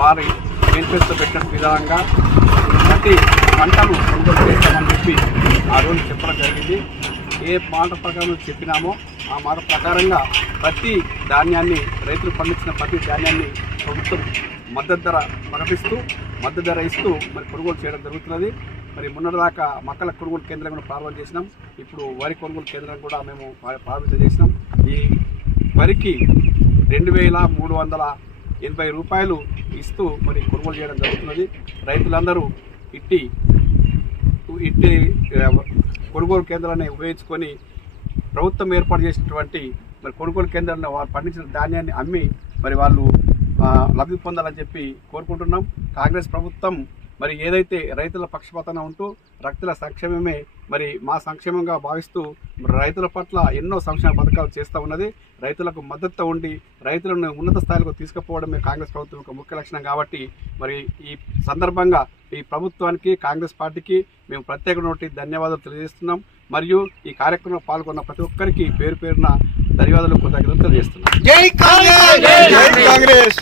వారి మేనిఫెస్టో పెట్టిన విధానంగా ప్రతి పంటను కొనుగోలు చేస్తామని చెప్పి ఆ రోజు చెప్పడం జరిగింది. ఏ మాట ప్రకారం చెప్పినామో ఆ మాట ప్రకారంగా ప్రతి ధాన్యాన్ని రైతులు పండించిన ప్రతి ధాన్యాన్ని ప్రభుత్వం మద్దతు ధర ప్రకటిస్తూ మద్దతు ధర ఇస్తూ మరి కొనుగోలు చేయడం జరుగుతున్నది. మరి మొన్నటిదాకా మొక్కల కొనుగోలు కేంద్రం కూడా ప్రారంభం చేసినాం. ఇప్పుడు వరి కొనుగోలు కేంద్రం కూడా మేము ప్రారంభం చేసినాం. ఈ వరికి 2,380 రూపాయలు ఇస్తూ మరి కొనుగోలు చేయడం జరుగుతున్నది. రైతులందరూ ఇట్టి కొనుగోలు కేంద్రాన్ని ఉపయోగించుకొని ప్రభుత్వం ఏర్పాటు చేసినటువంటి మరి కొనుగోలు కేంద్రాల్లో వారు పండించిన ధాన్యాన్ని అమ్మి మరి వాళ్ళు లబ్ధి పొందాలని చెప్పి కోరుకుంటున్నాం. కాంగ్రెస్ ప్రభుత్వం మరి ఏదైతే రైతుల పక్షపాతన ఉంటూ రైతుల సంక్షేమమే మరి మా సంక్షేమంగా భావిస్తూ రైతుల పట్ల ఎన్నో సంక్షేమ పథకాలు చేస్తూ ఉన్నది. రైతులకు మద్దతు ఉండి రైతులను ఉన్నత స్థాయిలకు తీసుకుపోవడమే కాంగ్రెస్ ప్రభుత్వం యొక్క ముఖ్య లక్షణం. కాబట్టి మరి ఈ సందర్భంగా ఈ ప్రభుత్వానికి కాంగ్రెస్ పార్టీకి మేము ప్రత్యేకమైనటువంటి ధన్యవాదాలు తెలియజేస్తున్నాం. మరియు ఈ కార్యక్రమంలో పాల్గొన్న ప్రతి ఒక్కరికి పేరు పేరున ధన్యవాదాలు కృతజ్ఞతలు తెలియజేస్తున్నాం. జై కాంగ్రెస్.